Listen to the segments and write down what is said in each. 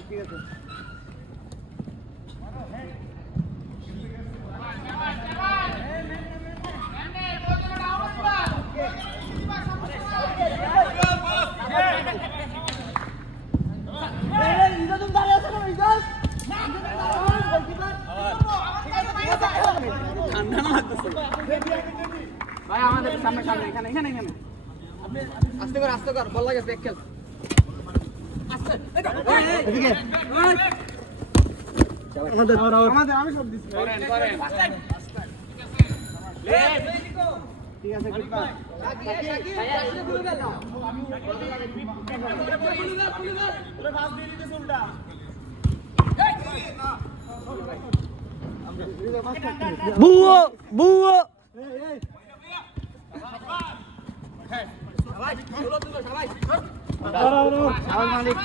ঠিক আছে ভাই আমাদের সামনে সামনে এখানে এখানে এখানে আস্তে কর বল লাগে ব্যাক খেল আস্তে এদিকে আমাদের আমি সব দিছি করেন ঠিক আছে গুড পাস ভাই আসলে ভুলে গেল পুরো পাস দিয়ে দিতে উল্টা বুয়ো বুয়ো সবাই চলো তুমি সবাই সবাই মালিক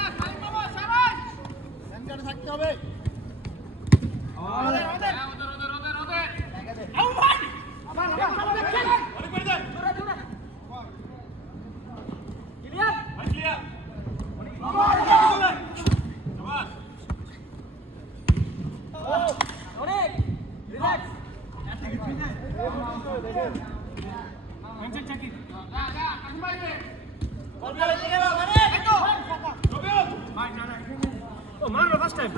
সেন্টারে থাকতে হবে ওদের আউ ভাই আবার করে দে ক্লিয়ার ভাই ক্লিয়ার অনেক রিল্যাক্স চেক বল বল থেকে না মানে একটু রবিউল ভাই না না ও মারো ফার্স্ট টাইম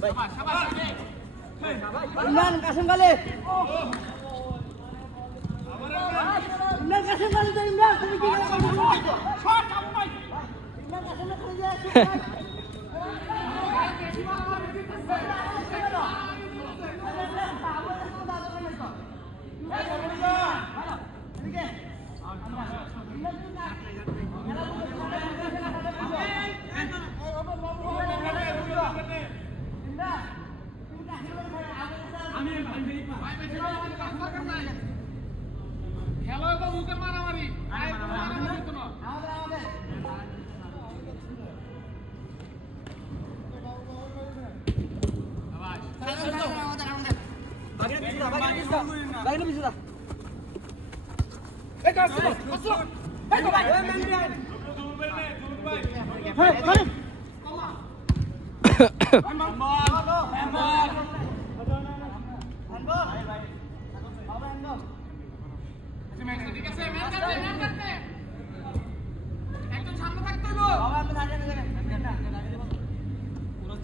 এই ভাই শাবাশ ভাই ইমরান কাসেম গালে ইমরান কাসেম গালে তো ইমরান তুমি কি করছো শট আবু ভাই ইমরান কাসেম গালে যায় খেলা তো মুখে মারামারি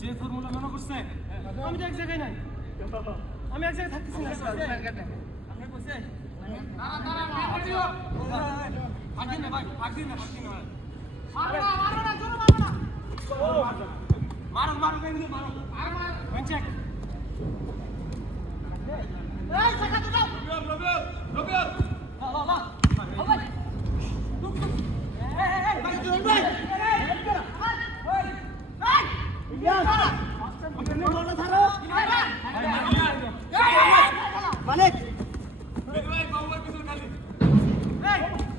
যে ফর্মুলা মনে করছে আমি তো এক জায়গায় নাই আমি এক জায়গায় থাকতেছি না আপনি কইছে না ভাগিন না ভাই ভাগিন না মারো না জোরে মারো কেন মারো ওয়ান চেক এই সাকা তো দাও রবিউল লা ও ভাই এই ভাই জোরে ভাই মালিক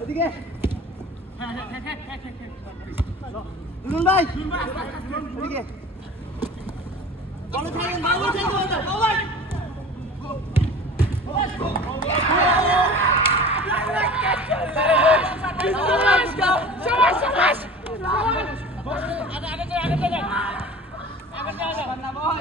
এদিকে দুলুন ভাই এদিকে বল ছাড়েন বাবু চেঞ্জ করো ভাই শাবাশ আগে যা বন্না বল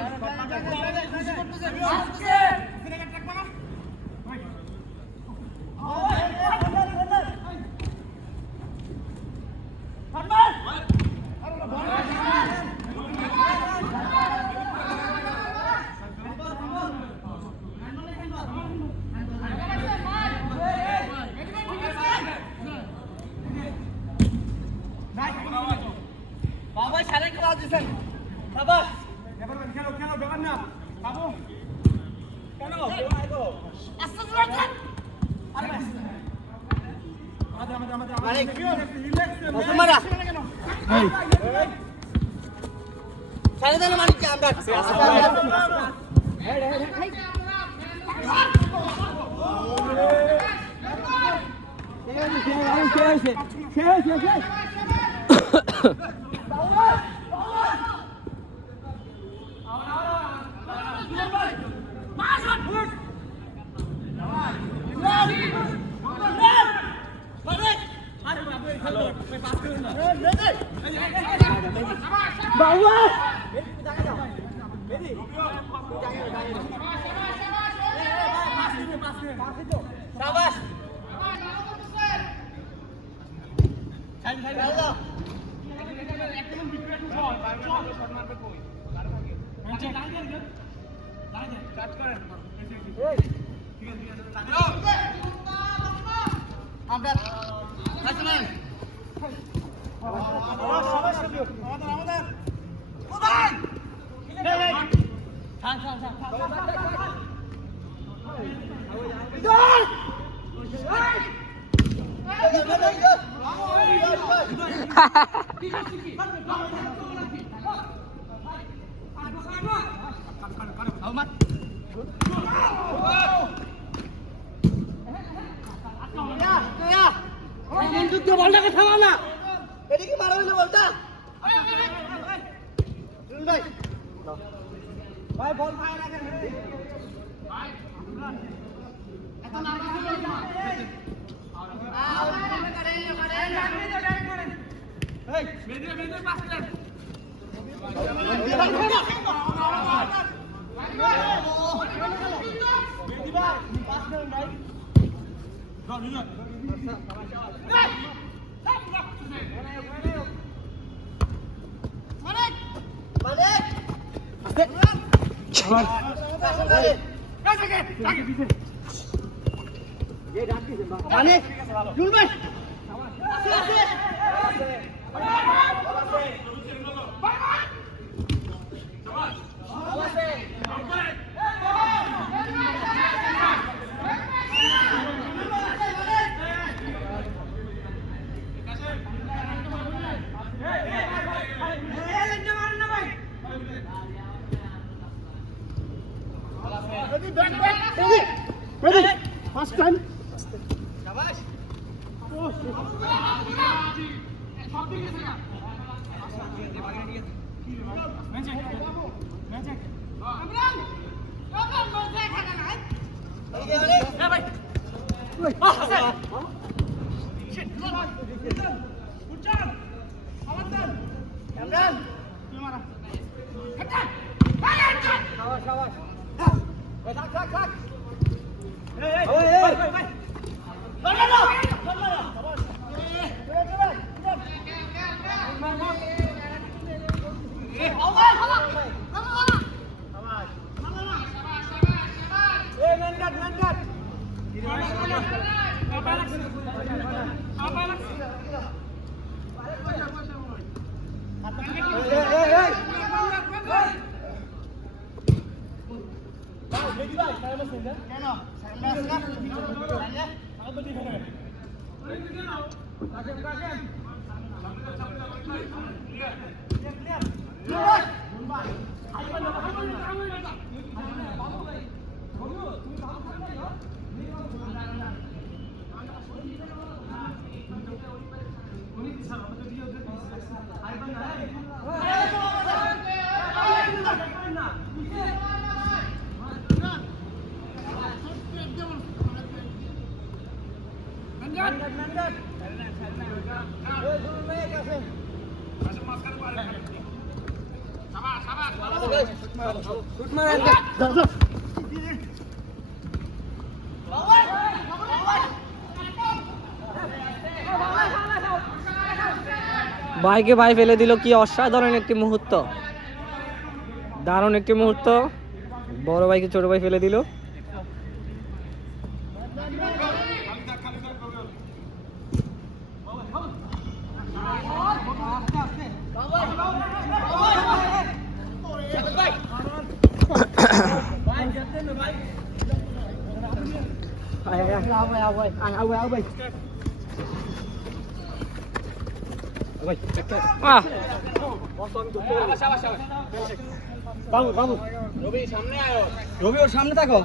বাবা সাড়ে ক্লাস দিছেন বাবা খেলো ব্যাপার না বাবু কেন আস্তে আস্তে মালিক মারা এই সাড়ে দেন মালিক কে আমরা Come on, বাবা শাবাশ বলটাকে থামা না এদিকে মারা হইলো বলটা ভাই ভাই বল ভাই না কেন ভাই এত না এই মেদে পাস দেন Ready? First time. Shabash. ভাইকে ভাই ফেলে দিল, কি অসাধারণ একটি মুহূর্ত, দারুণ একটি মুহূর্ত। বড় ভাইকে ছোট ভাই ফেলে দিল। রবি ওর সামনে থাকো।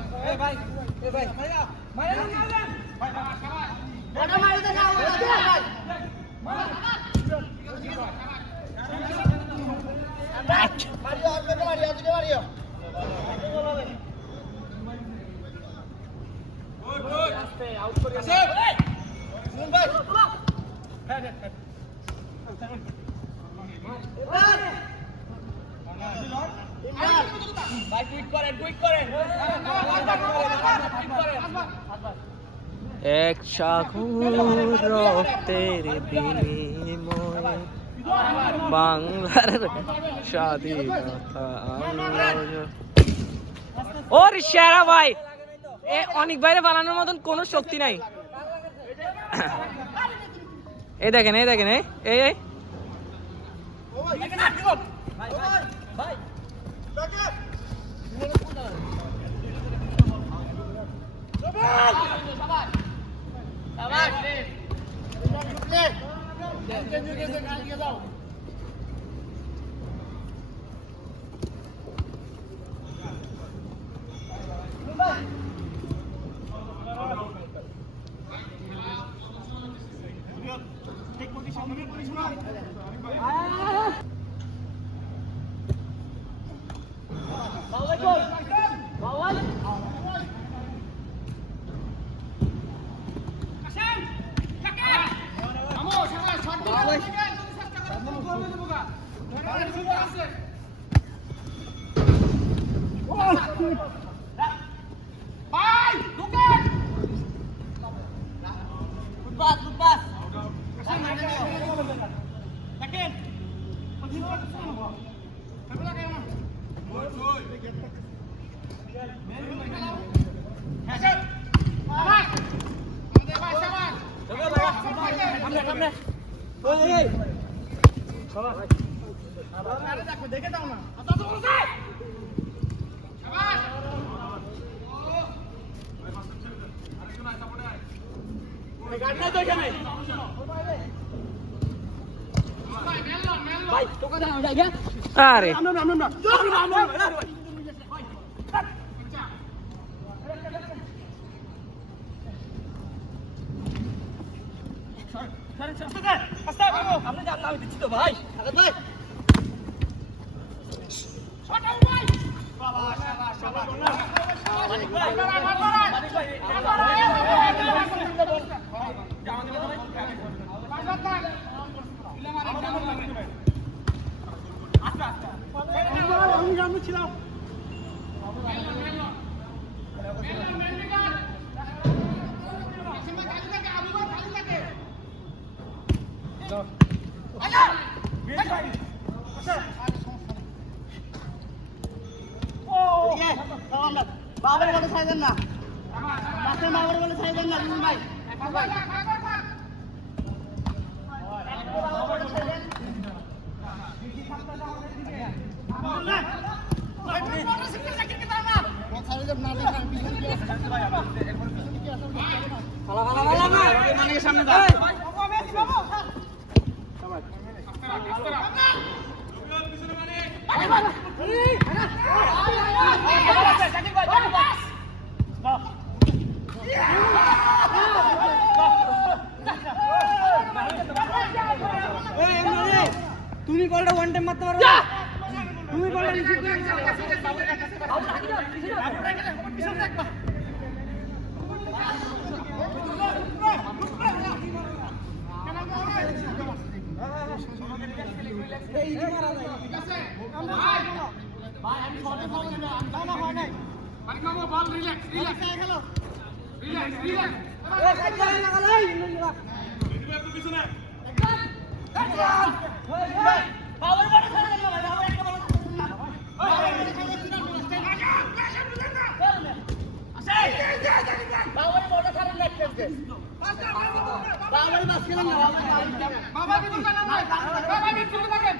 এক সাগর রক্তের বিনিময়ে বাংলার স্বাধীনতা ওর সেরা ভাই অনেক বাইরে বানানোর মতন কোনো শক্তি নাই। এই দেখেন এই দেখেন এই এই দেখে দাও না আরে আমি দিচ্ছি তো ভাই ভাই আমি ছিলাম বাবার বলে ছাড় দেন না বাচ্চার বাবার বলে ছাড় দেন না ভাই সামনে তুমি বলটা ওয়ান টাইম মারতে পারো তুমি বলটা রিসিভ করে ভাই আমি শর্টে ফলো দিই না আমি জানা হয় নাই মানে মামা বল রিল্যাক্স রিল্যাক্স খেলো রিল্যাক্স রিল্যাক্স এই সাইড লাগা লাই তুমি একটু পিছনে পাওয়ার বড় ছাড়া দেন না ভাই পাওয়ার একটা বড় পাওয়ার বড় ছাড়া নেট খেলতে পাওয়ার বাস খেলেন না বাবা কি দোকান না বাবা কি চলে থাকেন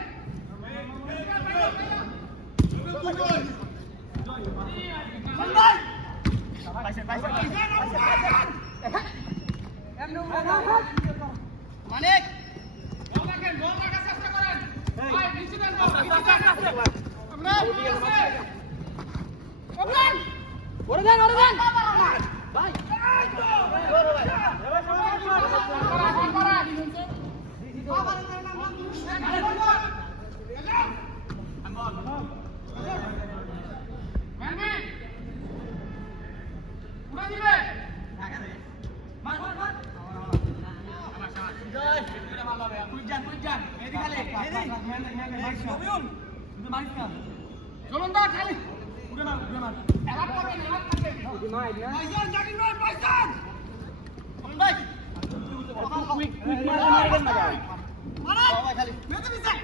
মানিক চেষ্টা করেন ভাই চলুন দা খালি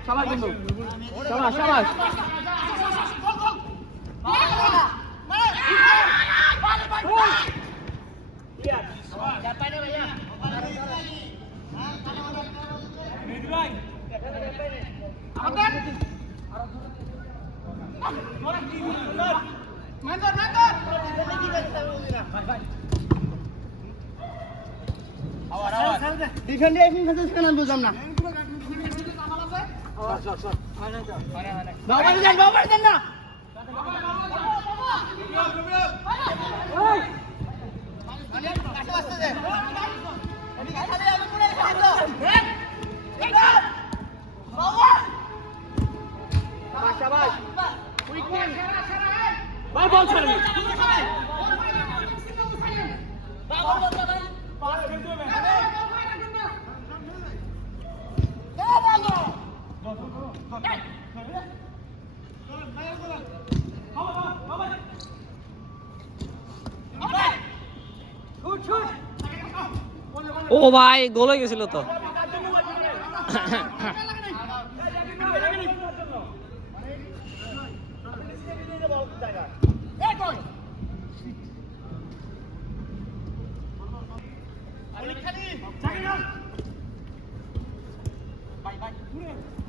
শাবাশ বন্ধু, শাবাশ শাবাশ। ডিফেন্ডে এখন খেলতে কেন বুঝলাম না। বাবা দেন না। বল ছাড়বে ও ভাই গোল হয়ে গেছিল তো।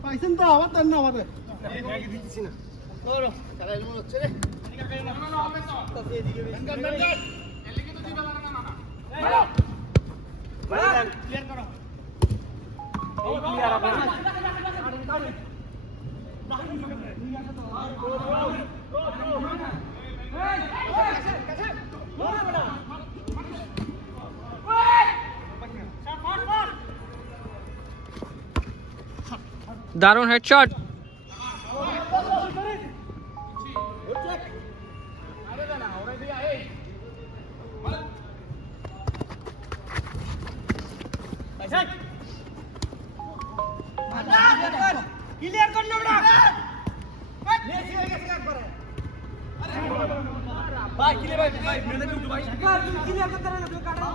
পাইছেন তো আবার তার না আমাদের দিচ্ছি না হচ্ছে রে দারুণ হেডশট। ক্লিয়ার কর না বেটা মেসি হয়ে গেছে একবারে ভাই ক্লিয়ার ভাই মেরে দিও ভাই তুমি ক্লিয়ার করতে না তুমি কাটা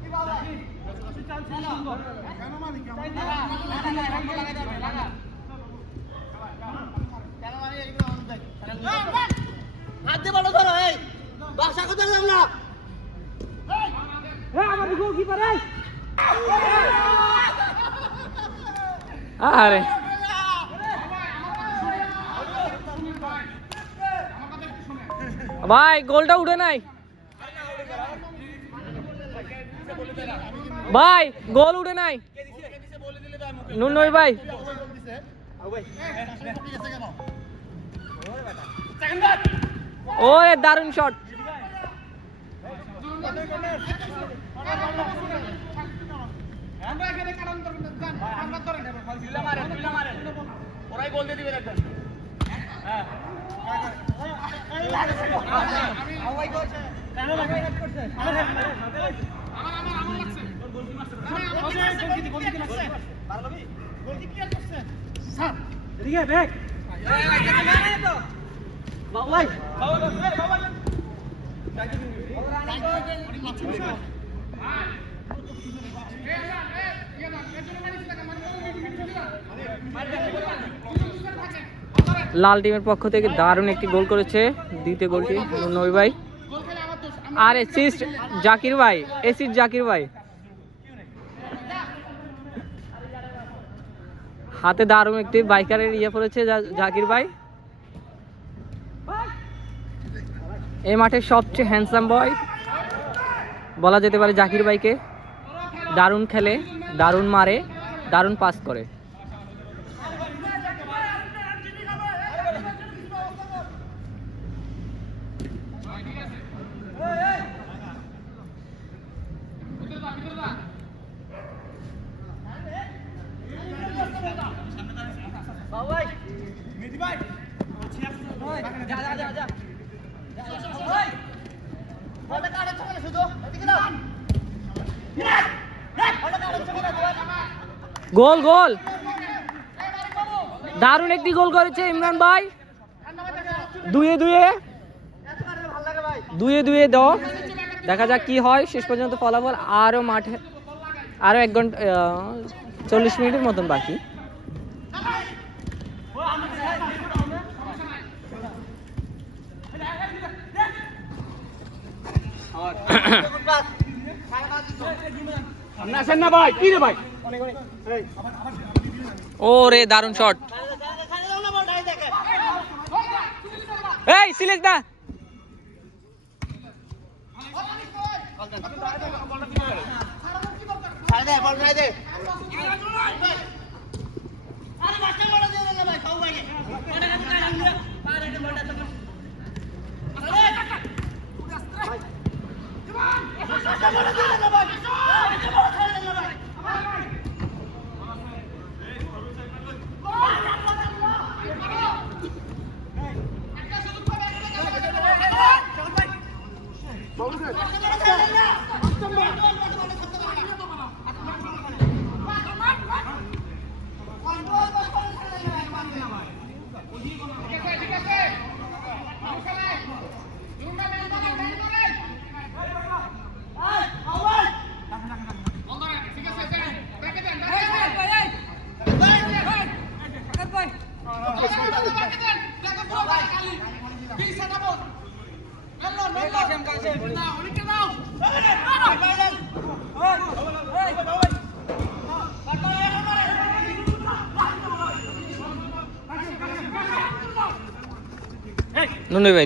কি বাবা কেন মারি লাগা কেন মারি এগুলো অন দেখ হাত দিয়ে বড় ধরো এই বাসা কথা জানলাম না এই আমাদের গোলকিপার এই আরে ভাই গোলটা উঠে নাই ভাই, গোল উঠে নাই নুনই ভাই। ওরে দারুণ শট। ওরাই গোল দিয়ে দিবে দেখবেন হ্যাঁ লাল টিমের পক্ষ থেকে দারুণ একটি গোল করেছে, দ্বিতীয় গোলটি নুনই ভাই। আর অ্যাসিস্ট জাকির ভাই, অ্যাসিস্ট জাকির ভাই। হাতে দারুণ একটি বাইকারের ইয়ে পড়েছে জাকির ভাই। এই মাঠের সবচেয়ে হ্যান্ডসাম বয় বলা যেতে পারে জাকির ভাইকে। দারুণ খেলে, দারুণ মারে, দারুণ পাস করে। গোল গোল, দারুণ একটি গোল করেছে ইমরান ভাই। দুয়ে দুয়ে দাও, দেখা যাক কি হয় শেষ পর্যন্ত ফলাফল। আরো মাঠে আরো 1 ঘন্টা 40 মিনিটের মতন বাকি। ওরে দারুণ শট, এই সিলেজ দা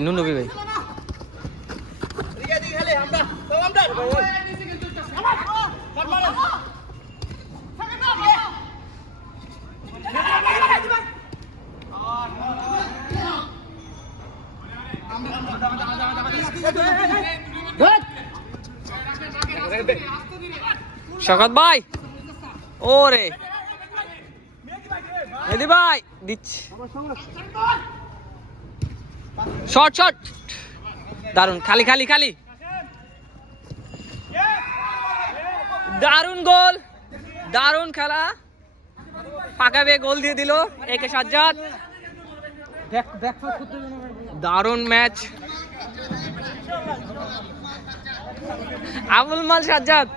নুনবি ভাই শকত ভাই, ওরে মেহেদি ভাই দিচ্ছে শট, দারুন, খালি দারুন গোল, দারুন খেলা, ফাঁকা পেয়ে গোল দিয়ে দিল একে সাজ্জাদ। দারুন ম্যাচ, আবুল মাল সাজ্জাদ।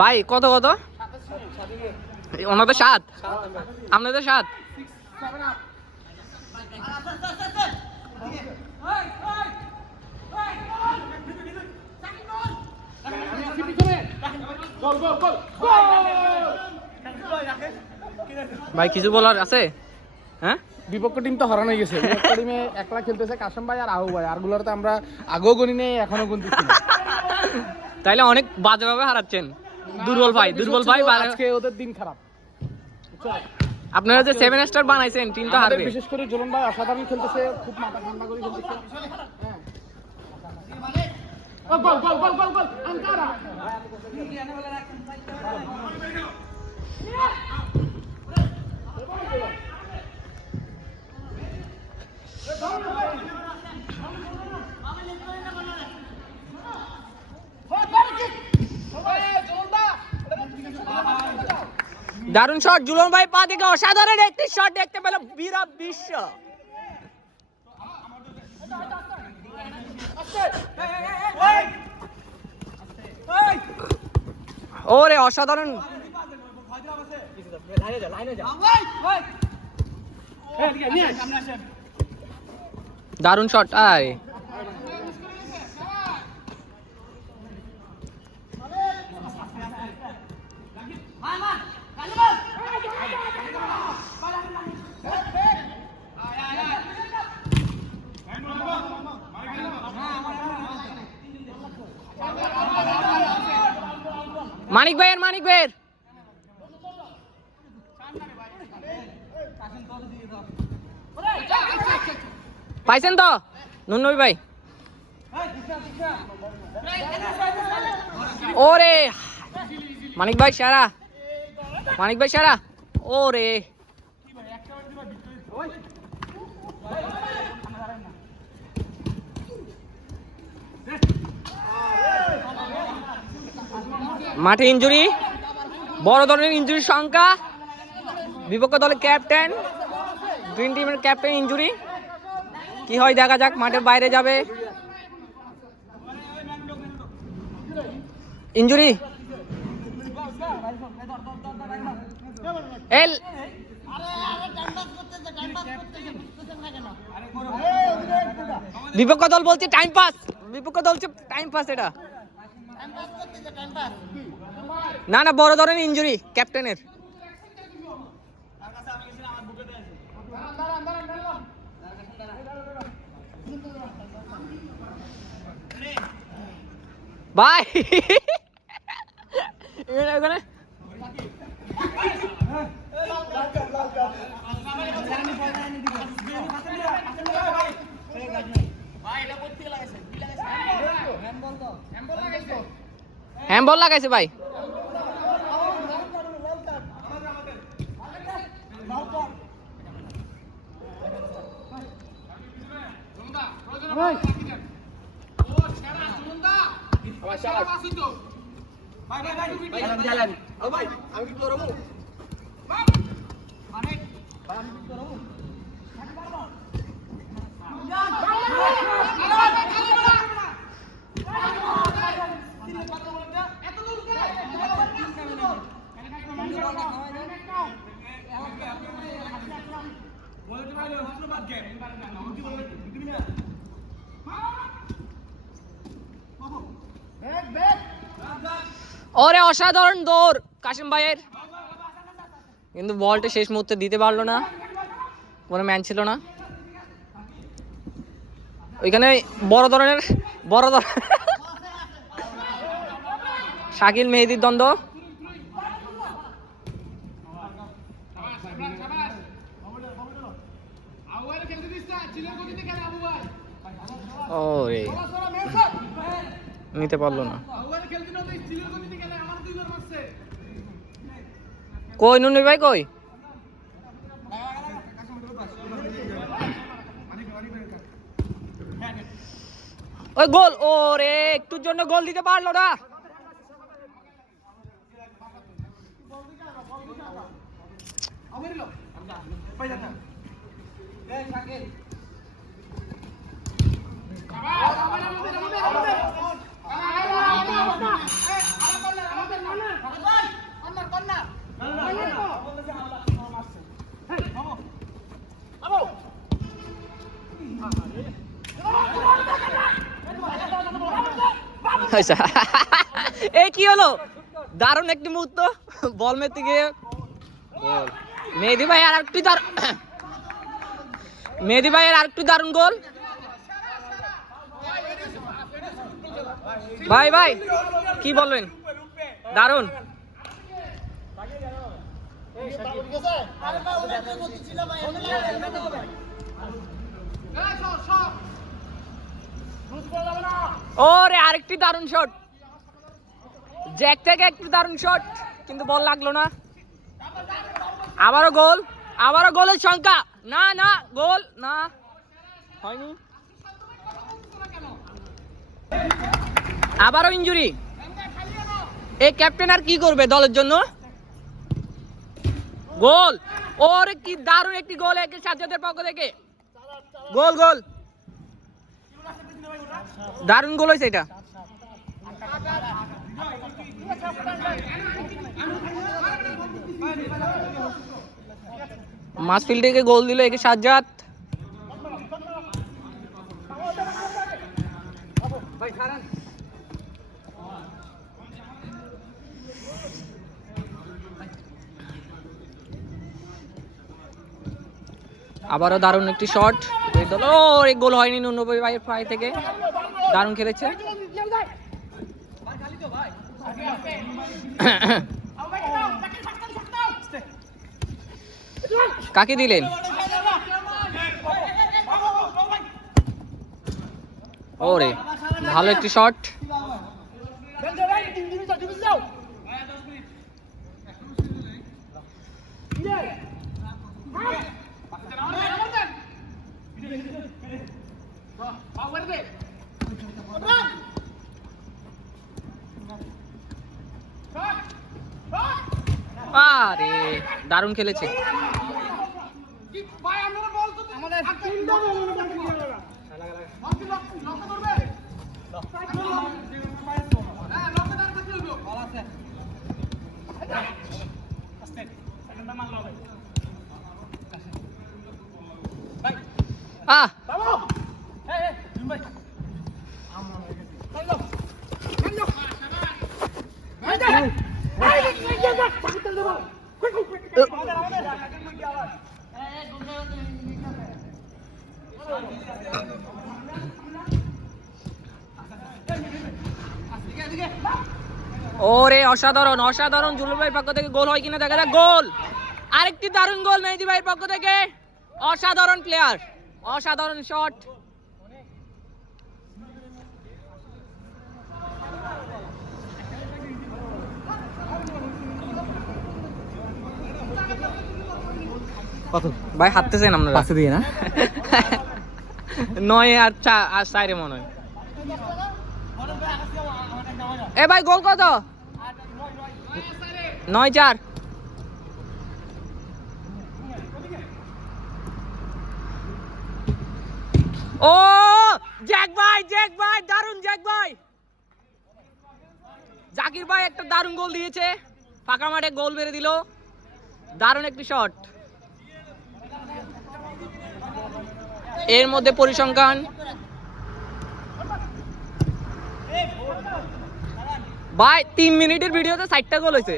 ভাই কত ওনাদের 7, আপনাদের 7। ভাই কিছু বলার আছে? হ্যাঁ, বিপক্ষ টিম তো হারানো গেছে, বিপক্ষ টিমে একলা খেলতেছে কাশম ভাই আর আহু ভাই, আর গুলোর তো আমরা আগেও গণি নেই, এখনো গুনতেছি না। তাইলে অনেক বাজেভাবে হারাচ্ছেন। দুর্বল ভাই আজকে ওদের দিন খারাপ। আপনারা যে 7 স্টার বানাইছেন টিম তো হারবে। বিশেষ করে জলন ভাই অসাধারণ খেলতেছে, খুব মাথা ঠান্ডা করে খেলতেছে। গোল আঙ্কারা। দারুণ শট, জুলন ভাই পা থেকে অসাধারণ একটি শট দেখতে পেল বীরা বিশ্ব। ওরে অসাধারণ, দারুণ শট। আয় মানিক ভাইয়ের পাইছেন তো নুনবি ভাই? ওরে মানিক ভাই সারা, ওরে মাঠে ইনজুরি, বড় ধরনের ইনজুরির সংখ্যা। বিপক্ষ দলের ক্যাপ্টেন, গ্রিন টিমের ক্যাপ্টেন ইনজুরি। কি হয় দেখা যাক, মাঠের বাইরে যাবে। ইনজুরি এল বিপক্ষ দল বলছে টাইম পাস, বিপক্ষ দল বলছে টাইম পাস। এটা না না, বড় ধরনের ইনজুরি ক্যাপ্টেনের। ভাই এখানে হ্যান্ডবল লাগাইছে ভাই। ওরে অসাধারণ দৌড় কাশিম ভাইয়ের, কিন্তু বলটা শেষ মুহূর্তে দিতে পারলো না, কোনো ম্যান ছিল না ওইখানে। বড় ধরনের শাকিল মেহেদীর দ্বন্দ্ব। ওরে নিতে পারলো না। কই নুনি ভাই কই? ওই গোল, ওরে একটুর জন্য গোল দিতে পারলো না। এই কি হলো, দারুণ একটি মুহূর্ত, বল মেতে গিয়ে মেহেদী ভাই আর একটু মেহেদী ভাইয়ের আর একটু দারুণ গোল। ভাই ভাই কি বলবেন? দারুণ। ওরে আরেকটি দারুণ শট, জ্যাক থেকে একটু দারুণ শট, কিন্তু বল লাগলো না। আবারও গোল, আবারও গোলের সংখ্যা। না না, গোল না, হয়নি। আবারও ইনজুরি। এই ক্যাপ্টেন আর কি করবে দলের জন্য? গোল, ওরে কি দারুণ একটি গোল একে সাজ্জাদের পক্ষ থেকে। গোল গোল, দারুণ গোল হয়েছে এটা। মাসফিল্ড থেকে গোল দিল একে সাজ্জাদ। আবারও দারুণ একটি শট, এই গোল হয়নি। 90 ভাইয়ের পায়ে থেকে দারুণ খেলেছে। কাকে দিলেন? ওরে ভালো একটি শট। আরে দারুণ খেলেছে। ভাই আমরা বল তো আমাদের তিনটা বল ব্যাটিং দিয়ে লাগা লক্ষ্য করবে হ্যাঁ লক্ষ্য দাঁড় করতে হবে বল আছে আস্তে সেকেন্ডটা মারলো ভাই বাবু এই জিম ভাই আমরা হয়ে গেছি চলো চলো ভাই যা ভাই যা পাকিস্তান দেব ওরে অসাধারণ অসাধারণ, জুলুল ভাইয়ের পক্ষ থেকে গোল হয় কিনা দেখা যাক। গোল, আরেকটি দারুণ গোল মেহেদী ভাইয়ের পক্ষ থেকে। অসাধারণ প্লেয়ার, অসাধারণ শট। কত ভাই হাঁটতেছেন আপনারা? পাশে দিয়ে না 9 আর 4 মনে হয়। এ ভাই গোল কত? 9-4। ও জ্যাক ভাই দারুণ, জ্যাক ভাই, জাকির ভাই একটা দারুণ গোল দিয়েছে, ফাঁকা মাঠে গোল মেরে দিল, দারুণ একটি শট। এর মধ্যে পরিসংখ্যান ভাই 3 মিনিটের ভিডিওতে 4টা গোল হয়েছে।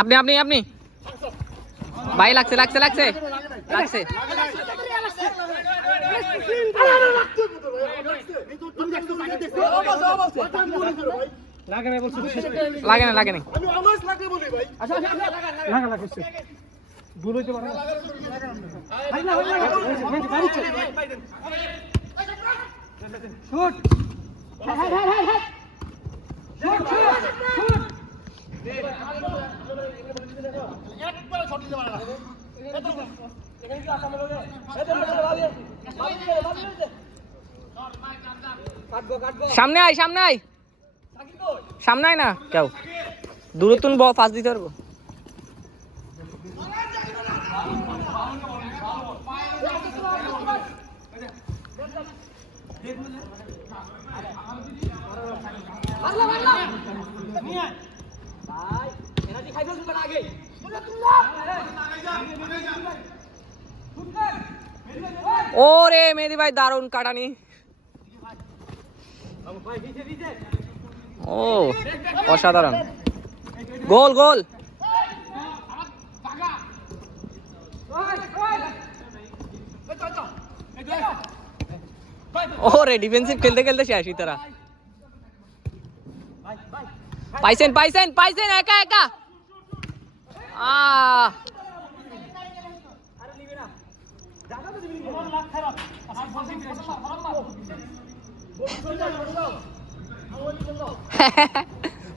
আপনি ভাই লাগছে লাগে না আমি অলওয়েজ লাগে বলি ভাই আচ্ছা লাগা করছে ভুল হইতে পারে না শুট একবার শট দিতে পারে না সামনে আয় না কেউ দূরত্ব ফাঁস দিতে পারবো। ওরে মেহেদী ভাই দারুণ কাটানি। ও অসাধারণ গোল। ওরে ডিফেন্সিভ খেলতে শেষ তারা। পাইছেন একা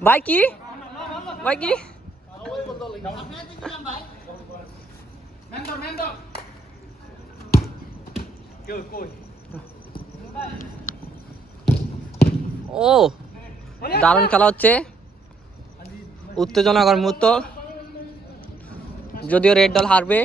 ভাই কি ও দারুণ খেলা হচ্ছে, উত্তেজনাকর মুহূর্ত, যদিও রেড দল হারবে।